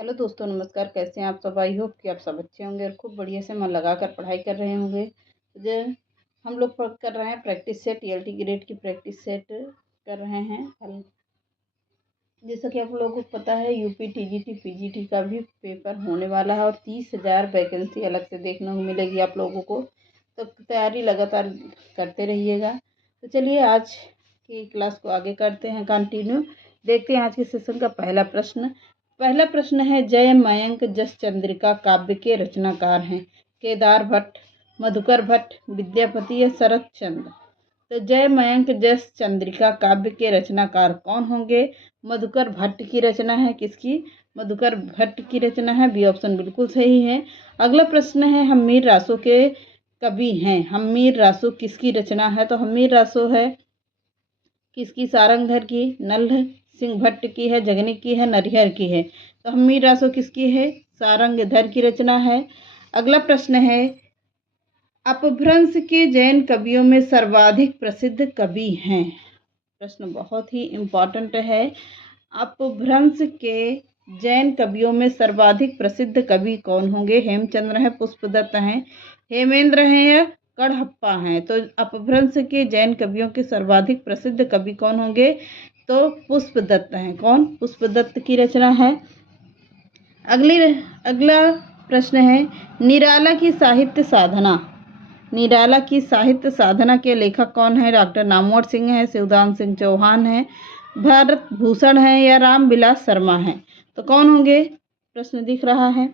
Hello दोस्तों, नमस्कार। कैसे हैं आप सब? आई होप कि आप सब अच्छे होंगे और खूब बढ़िया से मन लगाकर पढ़ाई कर रहे होंगे। जो हम लोग कर रहे हैं प्रैक्टिस सेट, टीएलटी ग्रेड की प्रैक्टिस सेट कर रहे हैं हल। जैसा कि आप लोगों को पता है, यूपी टीजीटी पीजीटी का भी पेपर होने वाला है और 30,000 वैकेंसी अलग से देखने को मिलेगी आप लोगों को। तो तैयारी लगातार करते रहिएगा। तो चलिए आज की क्लास को आगे करते हैं, कंटिन्यू। देखते हैं आज के सेशन का पहला प्रश्न है, जय मयंक जस चंद्रिका काव्य के रचनाकार हैं? केदार भट्ट, मधुकर भट्ट, विद्यापति या शरत चंद्र? तो जय मयंक जस चंद्रिका काव्य के रचनाकार कौन होंगे? मधुकर भट्ट की रचना है। किसकी? मधुकर भट्ट की रचना है। बी ऑप्शन बिल्कुल सही है। अगला प्रश्न है, हम्मीर रासो के कवि हैं? हम्मीर रासो किसकी रचना है? तो हम्मीर रासो है किसकी? सारंगधर की, नल सिंह भट्ट की है, जगनी की है, नरिहर की है? तो हम्मीर रासो किसकी है? सारंगधर की रचना है। अगला प्रश्न है, अपभ्रंश के जैन कवियों में सर्वाधिक प्रसिद्ध कवि हैं? प्रश्न बहुत ही इम्पोर्टेंट है। अपभ्रंश के जैन कवियों में सर्वाधिक प्रसिद्ध कवि कौन होंगे? हेमचंद्र है, पुष्पदत्त हैं, हेमेंद्र हैं या कड़हप्पा हैं? तो अपभ्रंश के जैन कवियों के सर्वाधिक प्रसिद्ध कवि कौन होंगे? तो पुष्पदत्त हैं। कौन? पुष्पदत्त की रचना है। अगला प्रश्न है, निराला की साहित्य साधना, निराला की साहित्य साधना के लेखक कौन है? डॉक्टर नामवर सिंह है, शिवदान सिंह चौहान है, भारत भूषण है या रामविलास शर्मा है? तो कौन होंगे? प्रश्न दिख रहा है,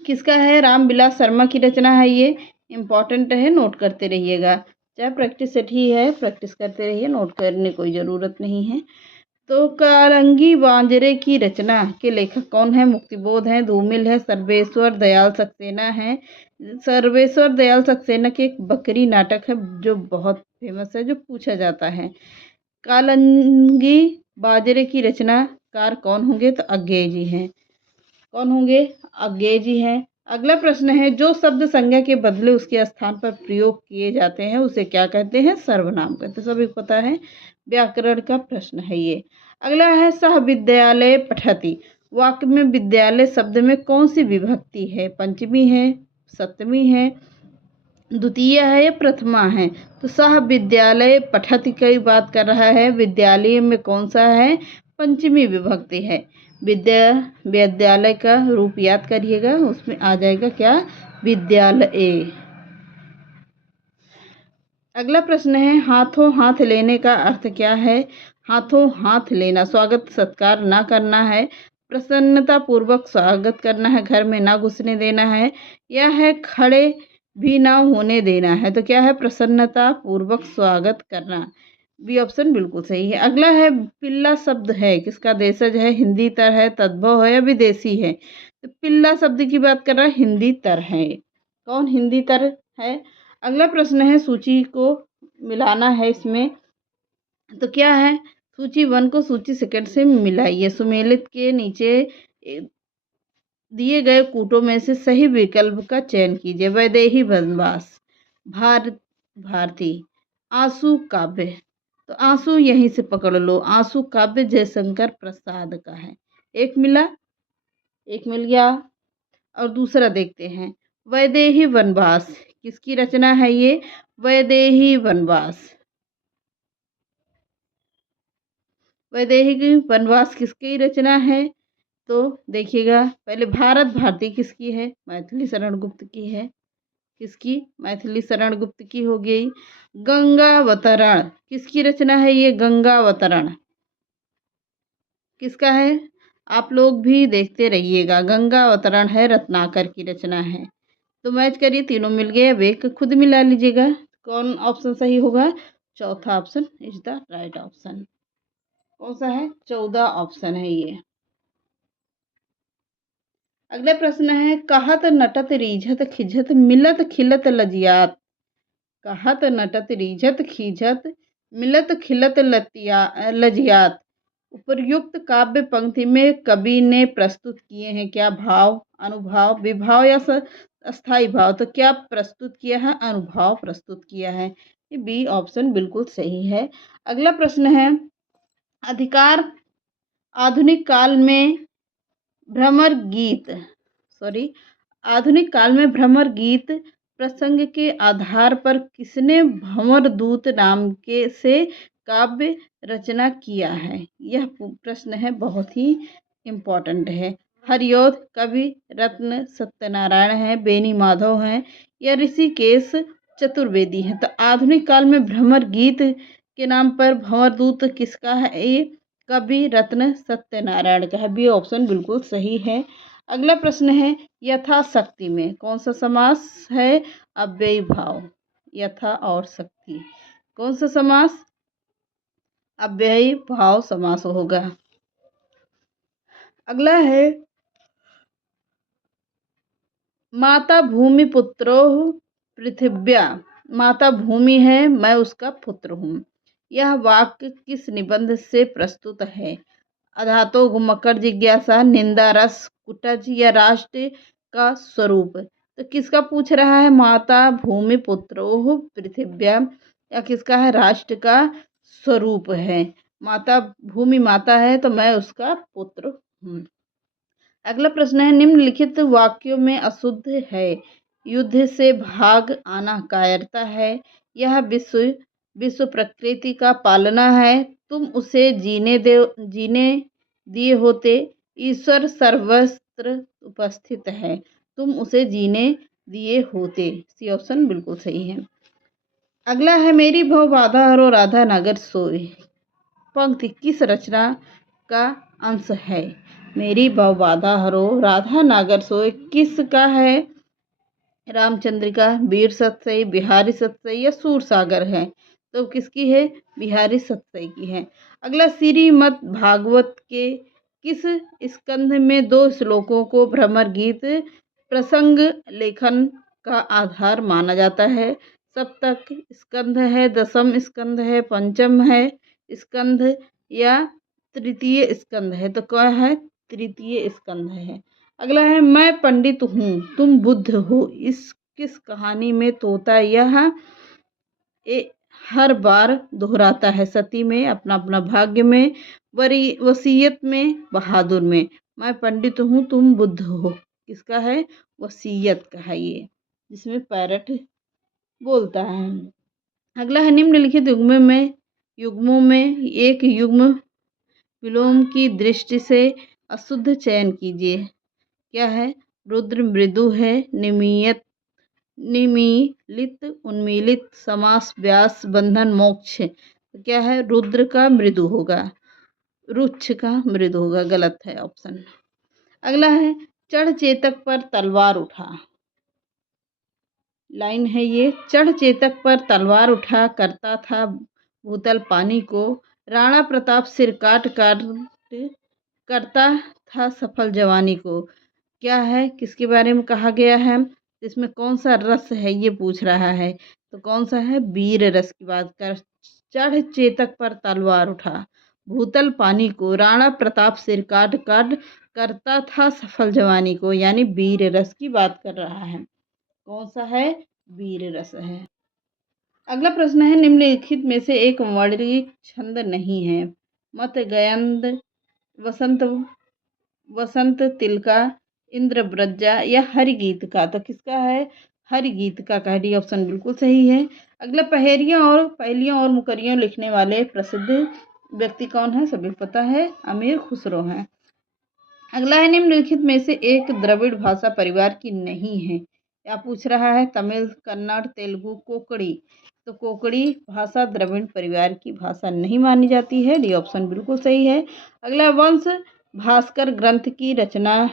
किसका है? रामविलास शर्मा की रचना है। ये इम्पोर्टेंट है, नोट करते रहिएगा। चाहे प्रैक्टिस सेट ही है, प्रैक्टिस करते रहिए, नोट करने कोई ज़रूरत नहीं है। तो कारंगी बांजरे की रचना के लेखक कौन है? मुक्तिबोध है, धूमिल है, सर्वेश्वर दयाल सक्सेना है। सर्वेश्वर दयाल सक्सेना के एक बकरी नाटक है जो बहुत फेमस है, जो पूछा जाता है। कालंगी बाजरे की रचनाकार कौन होंगे? तो अज्ञेय जी हैं। कौन होंगे? अज्ञेय जी हैं। अगला प्रश्न है, जो शब्द संज्ञा के बदले उसके स्थान पर प्रयोग किए जाते हैं उसे क्या कहते हैं? सर्वनाम कहते हैं। सभी को पता है, व्याकरण का प्रश्न है ये। अगला है, सह विद्यालय पठति वाक्य में विद्यालय शब्द में कौन सी विभक्ति है? पंचमी है, सप्तमी है, द्वितीय है या प्रथमा है? तो सह विद्यालय पठति की बात कर रहा है। विद्यालय में कौन सा है? पंचमी विभक्ति है। विद्यालय का रूप याद करिएगा, उसमें आ जाएगा क्या? विद्यालय। अगला प्रश्न है, हाथों हाथ लेने का अर्थ क्या है? हाथों हाथ लेना स्वागत सत्कार ना करना है, प्रसन्नता पूर्वक स्वागत करना है, घर में ना घुसने देना है, या है खड़े भी ना होने देना है? तो क्या है? प्रसन्नता पूर्वक स्वागत करना। बी ऑप्शन बिल्कुल सही है। अगला है, पिल्ला शब्द है किसका देशज है? हिंदी तर है, तद्भव है या विदेशी है? तो पिल्ला शब्द की बात कर रहा है, हिंदी तर है। कौन? हिंदी तर है। अगला प्रश्न है, सूची को मिलाना है इसमें, तो क्या है? सूची 1 को सूची 2 से मिलाइए। सुमेलित के नीचे दिए गए कूटों में से सही विकल्प का चयन कीजिए। वैदेही वनवास, भारती, आंसू काव्य। तो आंसू यहीं से पकड़ लो, आंसू काव्य जयशंकर प्रसाद का है। एक मिला, एक मिल गया। और दूसरा देखते हैं, वैदेही वनवास किसकी रचना है? ये वैदेही वनवास, वैदेही वनवास किसकी रचना है? तो देखिएगा, पहले भारत भारती किसकी है? मैथिली शरण गुप्त की है। किसकी? मैथिली शरण गुप्त की हो गई। गंगावतरण किसकी रचना है? ये गंगावतरण किसका है? आप लोग भी देखते रहिएगा, गंगावतरण है, रत्नाकर की रचना है। तो मैच करिए, तीनों मिल गए। अब एक खुद मिला लीजिएगा, कौन ऑप्शन सही होगा? चौथा option is the right option. कौन सा है? 14 ऑप्शन है ये। अगला प्रश्न है, कहत नटत रीझत खिझत मिलत खिलत लजियात। कहत नटत रीझत खिझत मिलत खिलत लजियात उपर्युक्त काव्य पंक्ति में कवि ने प्रस्तुत किए हैं क्या भाव? अनुभाव, विभाव या अस्थाई भाव? तो क्या प्रस्तुत किया है? अनुभाव प्रस्तुत किया है। ये बी ऑप्शन बिल्कुल सही है। अगला प्रश्न है, अधिकार आधुनिक काल में भ्रमर गीत प्रसंग के आधार पर किसने भंवर दूत नाम के से काव्य रचना किया है? यह प्रश्न है, बहुत ही इम्पोर्टेंट है। हरिऔध कवि रत्न सत्यनारायण है, बेनी माधव हैं या ऋषिकेश चतुर्वेदी हैं। तो आधुनिक काल में भ्रमर गीत के नाम पर भंवर दूत किसका है? ये कवि रत्न सत्यनारायण का है। बी ऑप्शन बिल्कुल सही है। अगला प्रश्न है, यथाशक्ति में कौन सा समास है? अव्ययी भाव। यथा और शक्ति कौन सा समास? अव्ययी भाव समास होगा। अगला है, माता भूमि पुत्रो पृथिव्या। माता भूमि है, मैं उसका पुत्र हूँ। यह वाक्य किस निबंध से प्रस्तुत है? अधातो मकर जिज्ञासा, निंदा रस, कुटज या राष्ट्र का स्वरूप। तो किसका पूछ रहा है? माता भूमि पुत्रो पृथिव्या या किसका है? राष्ट्र का स्वरूप है। माता भूमि माता है तो मैं उसका पुत्र हूँ। अगला प्रश्न है, निम्नलिखित वाक्यों में अशुद्ध है। युद्ध से भाग आना कायरता है। यह विश्व प्रकृति का पालना है। तुम उसे जीने दिए होते। ईश्वर सर्वत्र उपस्थित है। तुम उसे जीने दिए होते। सी ऑप्शन बिल्कुल सही है। अगला है, मेरी भव बाधा हरो राधा नगर सोए। पंक्ति किस रचना का अंश है? मेरी भव बाधा हरो राधा नागर सोए किसका है? रामचंद्रिका, वीर सतसई, बिहारी सतसई या सूरसागर है? तो किसकी है? बिहारी सतसई की है। अगला, श्रीमद् भागवत के किस स्कंध में 2 श्लोकों को भ्रमर गीत प्रसंग लेखन का आधार माना जाता है? सप्तक स्कंध है, दशम स्कंध है, पंचम है स्कंध या तृतीय स्कंध है? तो क्या है? तृतीय स्कंध है। अगला है, मैं पंडित हूँ तुम बुद्ध हो। इस किस कहानी में तोता यह हर बार दोहराता है? सती में, अपना अपना भाग्य में, वसीयत में, बहादुर में। मैं पंडित हूँ तुम बुद्ध हो किसका है? वसीयत का है ये, जिसमें पैरट बोलता है। अगला है, निम्नलिखित युग्मों में एक युग्म विलोम की दृष्टि से अशुद्ध चयन कीजिए। क्या है? रुद्र मृदु है, निमीलित, उन्मीलित, समास, व्यास, बंधन, मोक्ष। तो क्या है? रुद्र का मृदु होगा, रुच्छ का मृदु होगा। गलत है ऑप्शन। अगला है, चढ़ चेतक पर तलवार उठा। लाइन है ये, चढ़ चेतक पर तलवार उठा करता था भूतल पानी को। राणा प्रताप सिर काट करता था सफल जवानी को। क्या है? किसके बारे में कहा गया है? इसमें कौन सा रस है ये पूछ रहा है। तो कौन सा है? वीर रस की बात कर। चढ़ चेतक पर तलवार उठा, भूतल पानी को, राणा प्रताप सिर काट करता था सफल जवानी को, यानी वीर रस की बात कर रहा है। कौन सा है? वीर रस है। अगला प्रश्न है, निम्नलिखित में से एक वर्णिक छंद नहीं है? मत गयंद, वसंत तिलका, इंद्र ब्रजा या हरि गीत का। तो किसका है? हरि गीत का डी ऑप्शन बिल्कुल सही है। अगला, पहेलियां और मुकरियां लिखने वाले प्रसिद्ध व्यक्ति कौन है? सभी पता है, अमीर खुसरो हैं। अगला है, निम्नलिखित में से एक द्रविड़ भाषा परिवार की नहीं है? क्या पूछ रहा है? तमिल, कन्नड़, तेलुगु, कोंकणी। तो कोंकणी भाषा द्रविड़ परिवार की भाषा नहीं मानी जाती है। डी ऑप्शन बिल्कुल सही है। अगला, वंश भास्कर ग्रंथ की रचना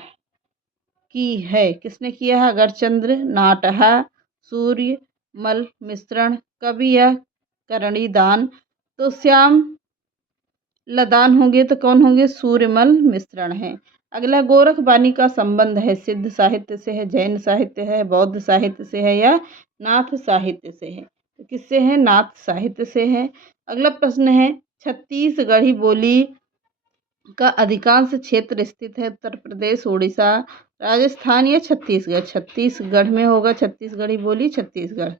की है? किसने किया है? अगरचंद्र, नाटहा, सूर्य मल मिश्रण, कवि या करणी दान। तो श्याम लदान होंगे तो कौन होंगे? सूर्यमल मिश्रण है। अगला, गोरख बानी का संबंध है सिद्ध साहित्य से है, जैन साहित्य है, बौद्ध साहित्य से है या नाथ साहित्य से है? तो किससे है? नाथ साहित्य से है। अगला प्रश्न है, छत्तीसगढ़ी बोली का अधिकांश क्षेत्र स्थित है उत्तर प्रदेश, उड़ीसा, राजस्थान या छत्तीसगढ़? छत्तीसगढ़ में होगा, छत्तीसगढ़ी बोली छत्तीसगढ़।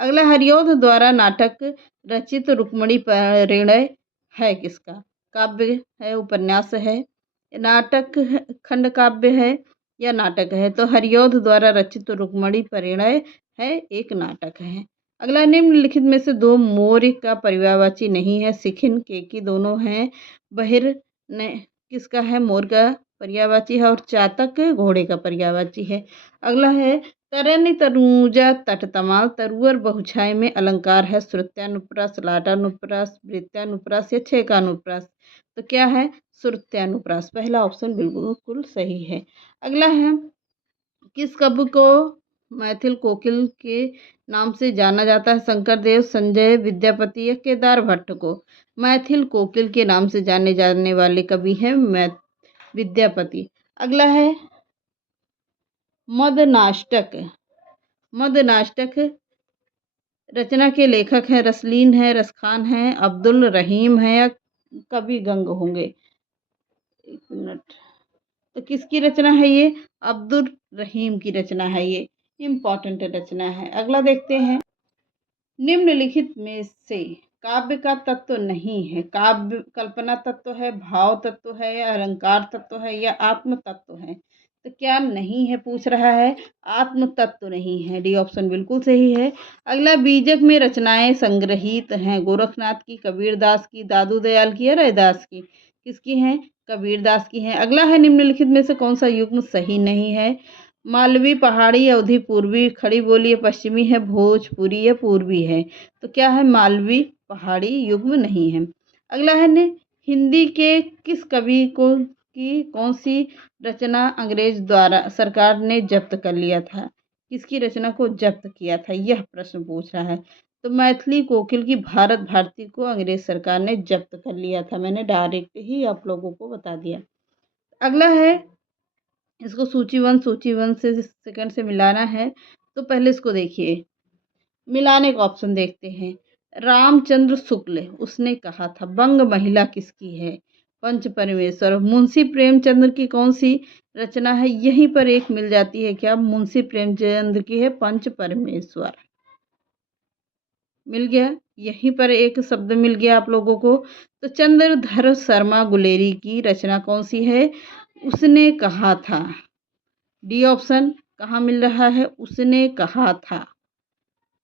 अगला, हरिऔध द्वारा नाटक रचित रुक्मणी परिणय है किसका? काव्य है, उपन्यास है, नाटक खंड काव्य है या नाटक है? तो हरिऔध द्वारा रचित रुक्मणी परिणय है, एक नाटक है। अगला, निम्नलिखित में से दो मोर का पर्यायवाची नहीं है। सिखिन केकी दोनों हैं। बहिर ने किसका है? मोर का पर्यायवाची है। और चातक घोड़े का पर्यायवाची है। अगला है, तरनी तनुजा तटतमाल तरुअर बहुछाय में अलंकार है। श्रुत्यानुप्रास, लाटानुप्रास, वृत्यानुप्रास या छेकानुप्रास? तो क्या है? श्रुत्यानुप्रास। पहला ऑप्शन बिल्कुल सही है। अगला है, किस कवि को मैथिल कोकिल के नाम से जाना जाता है? शंकरदेव, संजय विद्यापति या केदार भट्ट को? मैथिल कोकिल के नाम से जाने जाने वाले कवि हैं विद्यापति। अगला है, मदनाष्टक। मदनाष्टक रचना के लेखक हैं रसलीन है, रसखान है, अब्दुल रहीम है या कवि गंग होंगे? एक मिनट। तो किसकी रचना है ये? अब्दुल रहीम की रचना है। ये इम्पॉर्टेंट रचना है। अगला देखते हैं, निम्नलिखित में से काव्य का तत्व नहीं है। काव्य कल्पना तत्व है, भाव तत्व है या अलंकार तत्व है या आत्म तत्व है? तो क्या नहीं है पूछ रहा है? आत्म तत्व नहीं है। डी ऑप्शन बिल्कुल सही है। अगला, बीजक में रचनाएं संग्रहित हैं। गोरखनाथ की, कबीरदास की, दादू दयाल की या रैदास की? किसकी हैं? कबीरदास की हैं। अगला है, निम्नलिखित में से कौन सा युग्म सही नहीं है? मालवी, पहाड़ी, अवधी, पूर्वी, खड़ी बोली या पश्चिमी है, भोजपुरी या पूर्वी है? तो क्या है? मालवी पहाड़ी युग्म नहीं है। अगला है, ने हिंदी के किस कवि को की कौन सी रचना अंग्रेज द्वारा सरकार ने जब्त कर लिया था? किसकी रचना को जब्त किया था? यह प्रश्न पूछ रहा है। तो मैथिली कोकिल की भारत भारती को अंग्रेज सरकार ने जब्त कर लिया था। मैंने डायरेक्ट ही आप लोगों को बता दिया। अगला है, इसको सूची वन से सेकंड से मिलाना है। तो पहले इसको देखिए, मिलाने का ऑप्शन देखते हैं। रामचंद्र शुक्ल, उसने कहा था। बंग महिला किसकी है? पंच परमेश्वर। मुंशी प्रेमचंद्र की कौन सी रचना है? यहीं पर एक मिल जाती है। क्या? मुंशी प्रेमचंद्र की है पंच परमेश्वर। मिल गया, यहीं पर एक शब्द मिल गया आप लोगों को। तो चंद्रधर शर्मा गुलेरी की रचना कौन सी है? उसने कहा था। डी ऑप्शन कहाँ मिल रहा है? उसने कहा था।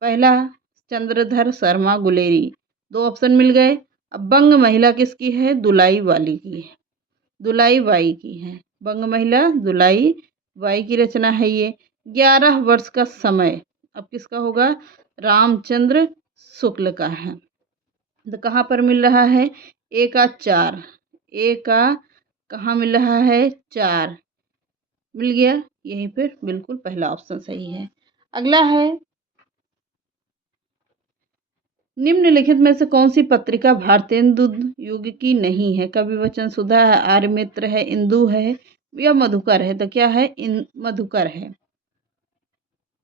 पहला, चंद्रधर शर्मा गुलेरी। दो ऑप्शन मिल गए। अब बंग महिला किसकी है? दुलाई वाली की है। दुलाई बाई की है। बंग महिला दुलाई बाई की रचना है ये। 11 वर्ष का समय अब किसका होगा? रामचंद्र शुक्ल का है। तो कहाँ पर मिल रहा है? ए का 4। ए का कहाँ मिल रहा है? 4 मिल गया। यहीं पर बिल्कुल पहला ऑप्शन सही है। अगला है, निम्नलिखित में से कौन सी पत्रिका भारतेंदु युग की नहीं है? कवि वचन सुधा है, आर्यमित्र है, इंदु है या मधुकर है? तो क्या है? मधुकर है,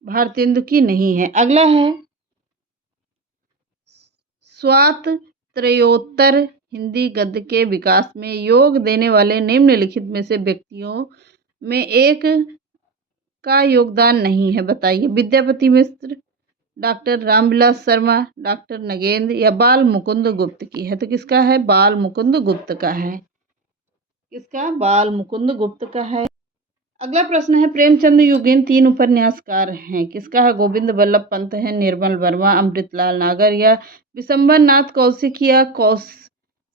भारतेंदु की नहीं है। अगला है, स्वातंत्र्योत्तर हिंदी गद्य के विकास में योग देने वाले निम्नलिखित में से व्यक्तियों में एक का योगदान नहीं है, बताइए। विद्यापति मिश्र, डॉक्टर रामविलास शर्मा, डॉक्टर नगेंद्र या बाल मुकुंद गुप्त की है? तो किसका है? बाल मुकुंद गुप्त का है। किसका? बाल मुकुंद गुप्त का है। अगला प्रश्न है, प्रेमचंद युगीन 3 उपन्यासकार हैं। किसका है? गोविंद बल्लभ पंत है, निर्मल वर्मा, अमृतलाल नागर या विशंबर नाथ कौशिक या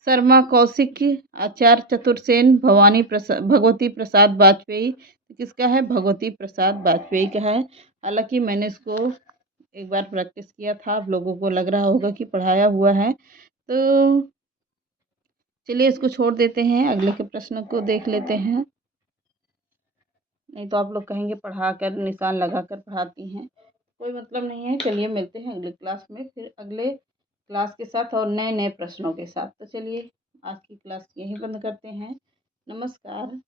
शर्मा कौशिक, आचार्य चतुर्सेन, भगवती प्रसाद वाजपेयी? किसका है? भगवती प्रसाद वाजपेयी का है। हालांकि मैंने इसको एक बार प्रैक्टिस किया था, आप लोगों को लग रहा होगा कि पढ़ाया हुआ है। तो चलिए इसको छोड़ देते हैं, अगले के प्रश्न को देख लेते हैं। नहीं तो आप लोग कहेंगे पढ़ा कर निशान लगा कर पढ़ाती हैं, कोई मतलब नहीं है। चलिए मिलते हैं अगले क्लास में, फिर अगले क्लास के साथ और नए नए प्रश्नों के साथ। तो चलिए आज की क्लास यहीं बंद करते हैं। नमस्कार।